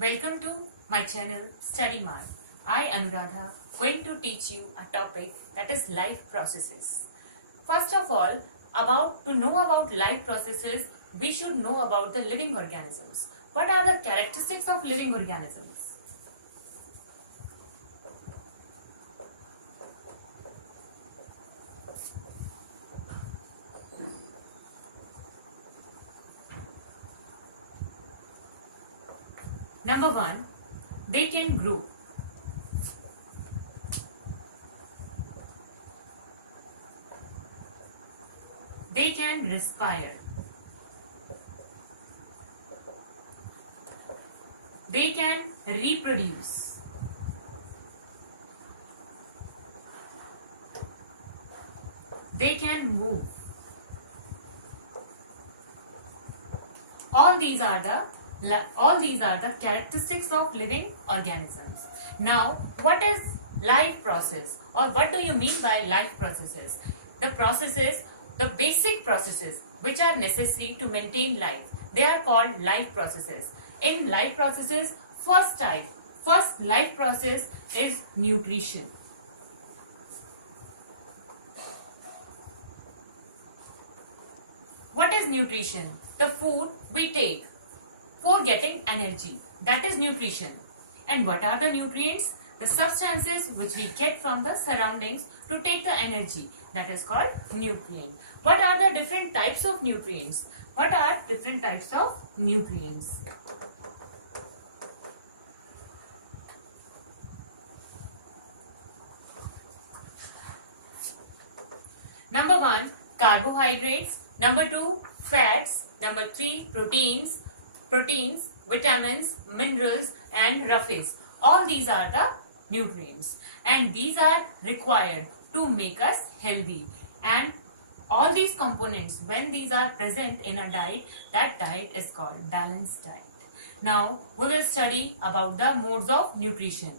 Welcome to my channel Study Mark. I Anuradha going to teach you a topic that is life processes. First of all, to know about life processes, we should know about the living organisms. What are the characteristics of living organisms? Number one, they can grow. They can respire. They can reproduce. They can move. All these are the characteristics of living organisms. Now, what is life process, or what do you mean by life processes? The basic processes which are necessary to maintain life, they are called life processes. In life processes, first life process is nutrition. What is nutrition? The food we take for getting energy. That is nutrition. And what are the nutrients? The substances which we get from the surroundings to take the energy. That is called nutrient. What are the different types of nutrients? What are different types of nutrients? Number one, carbohydrates. Number two, fats. Number three, proteins, vitamins, minerals and roughes. All these are the nutrients, and these are required to make us healthy. And all these components, when these are present in a diet, that diet is called balanced diet. Now we will study about the modes of nutrition.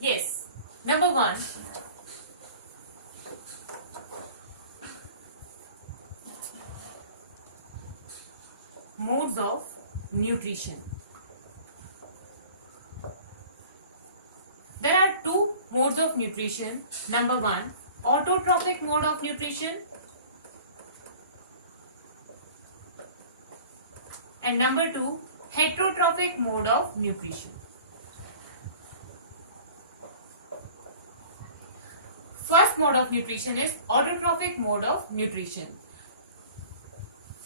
Yes, number one, modes of nutrition. There are two modes of nutrition. Number one, autotrophic mode of nutrition, and number two, heterotrophic mode of nutrition. First mode of nutrition is autotrophic mode of nutrition.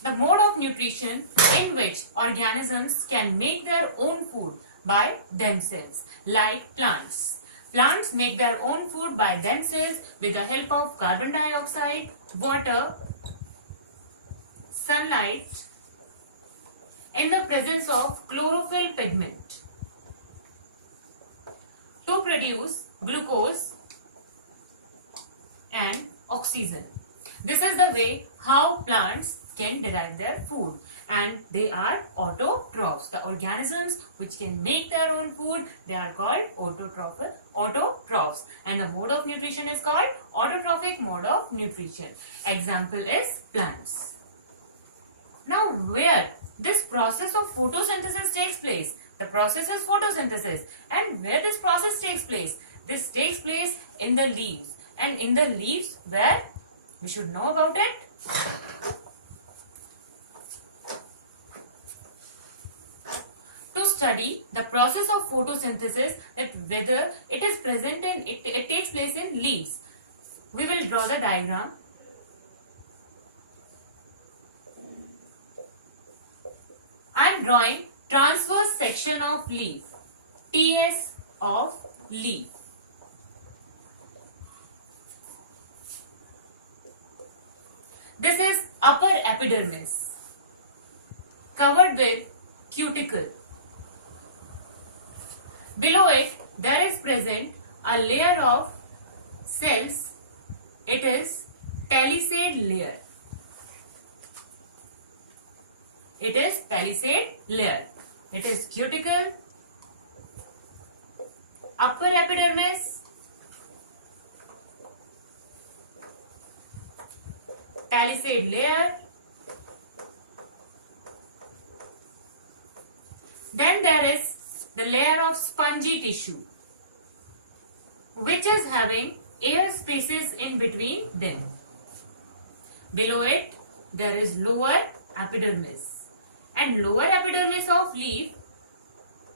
The mode of nutrition in which organisms can make their own food by themselves, like plants. Plants make their own food by themselves with the help of carbon dioxide, water, sunlight, in the presence of chlorophyll pigment to produce glucose and oxygen. This is the way how plants can derive their food, and they are autotrophs. The organisms which can make their own food, they are called autotrophs, and the mode of nutrition is called autotrophic mode of nutrition. Example is plants. Now, where this process of photosynthesis takes place? The process is photosynthesis, and where this process takes place? This takes place in the leaves, and in the leaves where we should know about it. Study the process of photosynthesis, that whether it is present in it takes place in leaves. We will draw the diagram. I am drawing transverse section of leaf, TS of leaf. This is upper epidermis covered with cuticle. Below it, there is present a layer of cells. It is palisade layer. It is palisade layer. It is cuticle, upper epidermis, palisade layer. Then layer of spongy tissue which is having air spaces in between them. Below it there is lower epidermis, and lower epidermis of leaf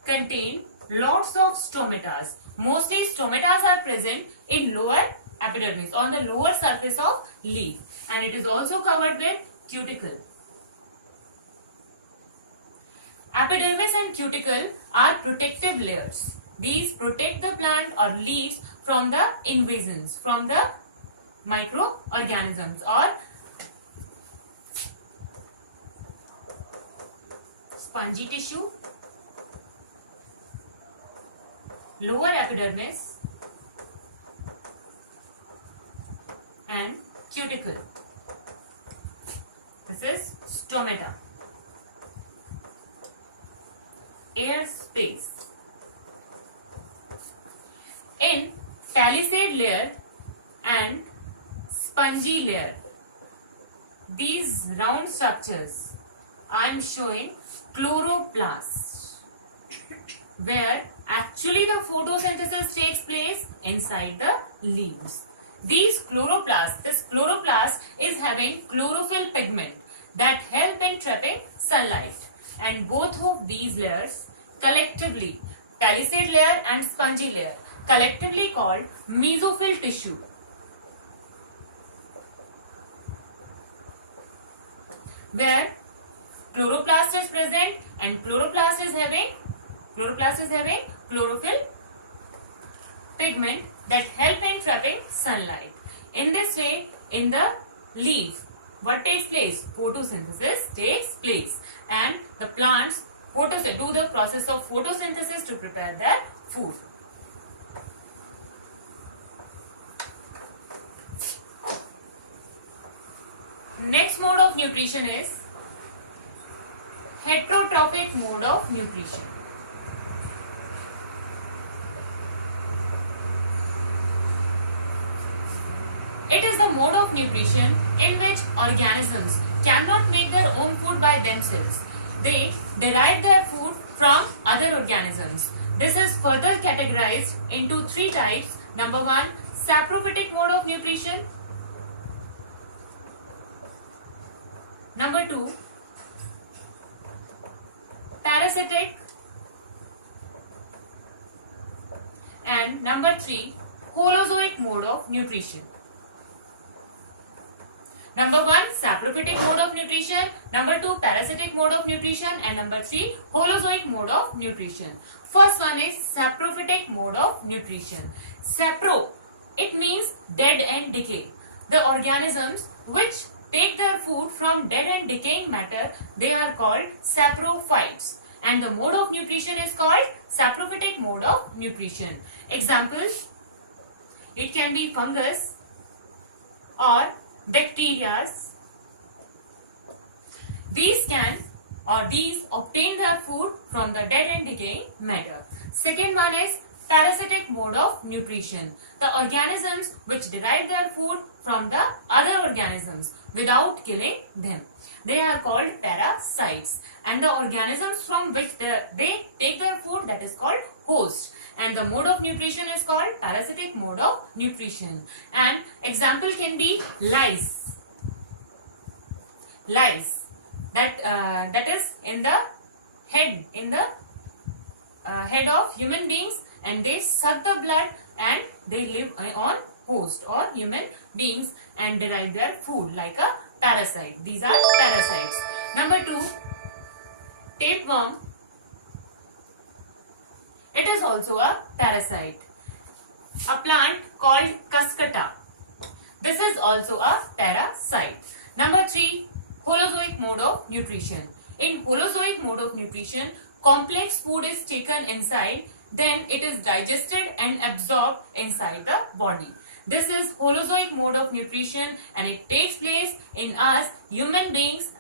contain lots of stomatas. Mostly stomatas are present in lower epidermis, on the lower surface of leaf, and it is also covered with cuticle. Epidermis and cuticle are protective layers. These protect the plant or leaves from the invasions, from the microorganisms or spongy tissue, lower epidermis and cuticle. This is stomata. Air space. In palisade layer and spongy layer, these round structures, I am showing chloroplasts, where actually the photosynthesis takes place inside the leaves. This chloroplast is having chlorophyll pigment that help in trapping sunlight, and both of these layers collectively, palisade layer and spongy layer, collectively called mesophyll tissue. Where chloroplast is present, and chloroplast is having chlorophyll pigment that help in trapping sunlight. In this way, in the leaf, what takes place? Photosynthesis takes place, and the plants do the process of photosynthesis to prepare their food. Next mode of nutrition is heterotrophic mode of nutrition. It is the mode of nutrition in which organisms cannot make their own food by themselves. They derive their food from other organisms. This is further categorized into three types. Number one, saprophytic mode of nutrition. Number two, parasitic. And number three, holozoic mode of nutrition. Number one, saprophytic mode of nutrition. Number two, parasitic mode of nutrition. And number three, holozoic mode of nutrition. First one is saprophytic mode of nutrition. Sapro, it means dead and decay. The organisms which take their food from dead and decaying matter, they are called saprophytes. And the mode of nutrition is called saprophytic mode of nutrition. Examples, it can be fungus or bacteria. These obtain their food from the dead and decaying matter. Second one is parasitic mode of nutrition. The organisms which derive their food from the other organisms without killing them, they are called parasites. And the organisms from which they take their food, that is called host. And the mode of nutrition is called parasitic mode of nutrition. And example can be lice. Lice that is in the head of human beings, and they suck the blood and they live on host or human beings and derive their food like a parasite. These are parasites. Number two, tapeworm. It is also a parasite. A plant called cuscuta. This is also a parasite. Number three, holozoic mode of nutrition. In holozoic mode of nutrition, complex food is taken inside, then it is digested and absorbed inside the body. This is holozoic mode of nutrition, and it takes place in us human beings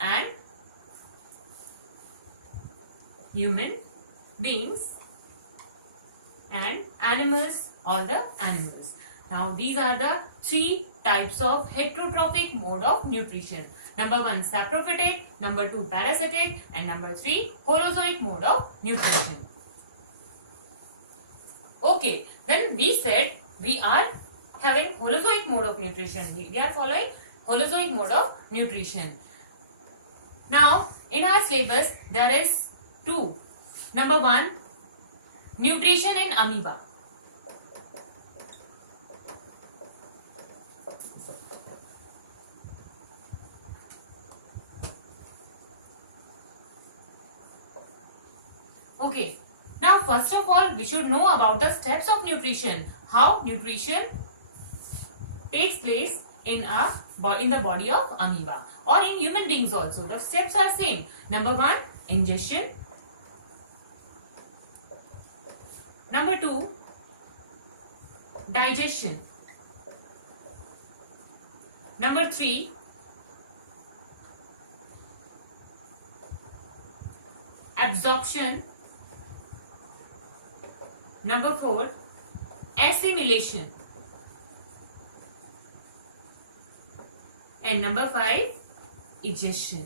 and animals, all the animals. Now these are the three types of heterotrophic mode of nutrition. Number one, saprophytic. Number two, parasitic. And number three, holozoic mode of nutrition. Okay, then we said we are having Holozoic mode of nutrition. We are following Holozoic mode of nutrition. Now, in our syllabus, there is two. Number one, nutrition in amoeba. Okay. Now, first of all, we should know about the steps of nutrition. How nutrition takes place in the body of amoeba or in human beings also. The steps are same. Number one, ingestion. Number two, digestion. Number three, absorption. Number four, assimilation. And number five, egestion.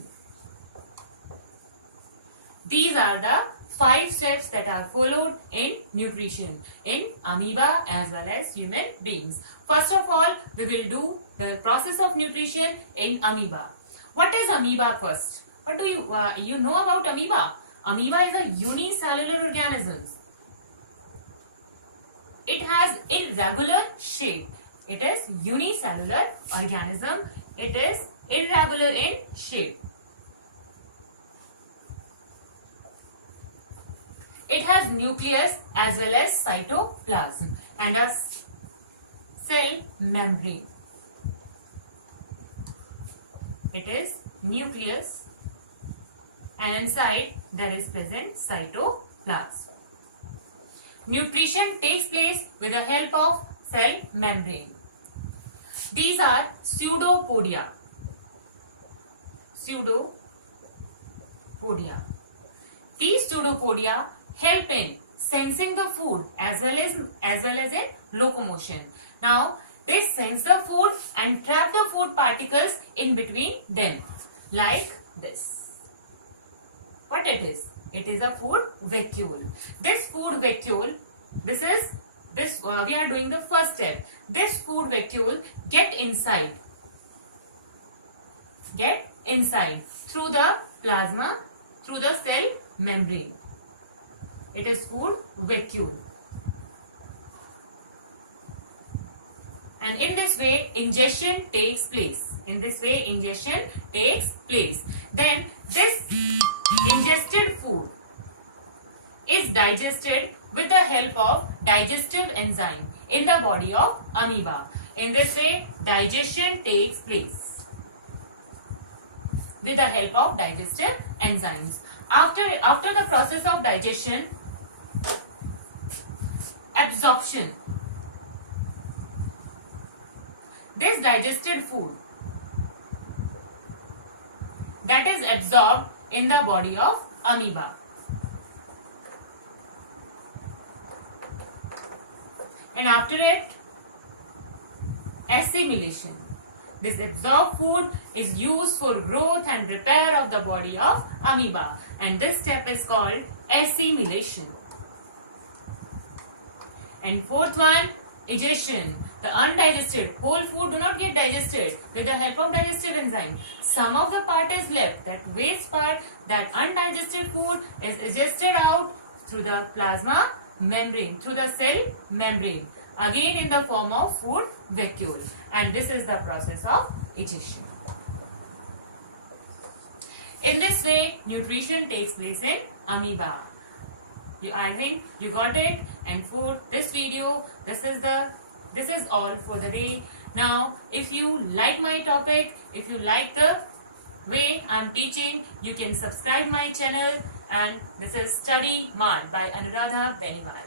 These are the 5 steps that are followed in nutrition in amoeba as well as human beings. First of all, we will do the process of nutrition in amoeba. What is amoeba first? What do you know about amoeba? Amoeba is a unicellular organism. It has irregular shape. It is unicellular organism. It is irregular in shape. It has nucleus as well as cytoplasm and a cell membrane. It is nucleus and inside there is present cytoplasm. Nutrition takes place with the help of cell membrane. These are pseudopodia. These pseudopodia help in sensing the food as well as in locomotion. Now, they sense the food and trap the food particles in between them, like this. What it is? It is a food vacuole. This food vacuole, we are doing the first step. This food vacuole get inside through the plasma, through the cell membrane. It is food vacuole. And in this way, ingestion takes place. Then this ingested food is digested with the help of digestive enzyme in the body of amoeba. In this way, digestion takes place with the help of digestive enzymes. After the process of digestion, absorption. This digested food that is absorbed in the body of amoeba. And after it, assimilation. This absorbed food is used for growth and repair of the body of amoeba, and this step is called assimilation. And fourth one, egestion. The undigested whole food do not get digested with the help of digestive enzyme. Some of the part is left. That waste part, that undigested food is egested out through the plasma membrane, through the cell membrane, again in the form of food vacuole. And this is the process of egestion. In this way, nutrition takes place in amoeba. I think you got it. And for this video, this is all for the day. Now, if you like my topic, if you like the way I'm teaching, you can subscribe my channel. And this is Study Mart by Anuradha Beniwal.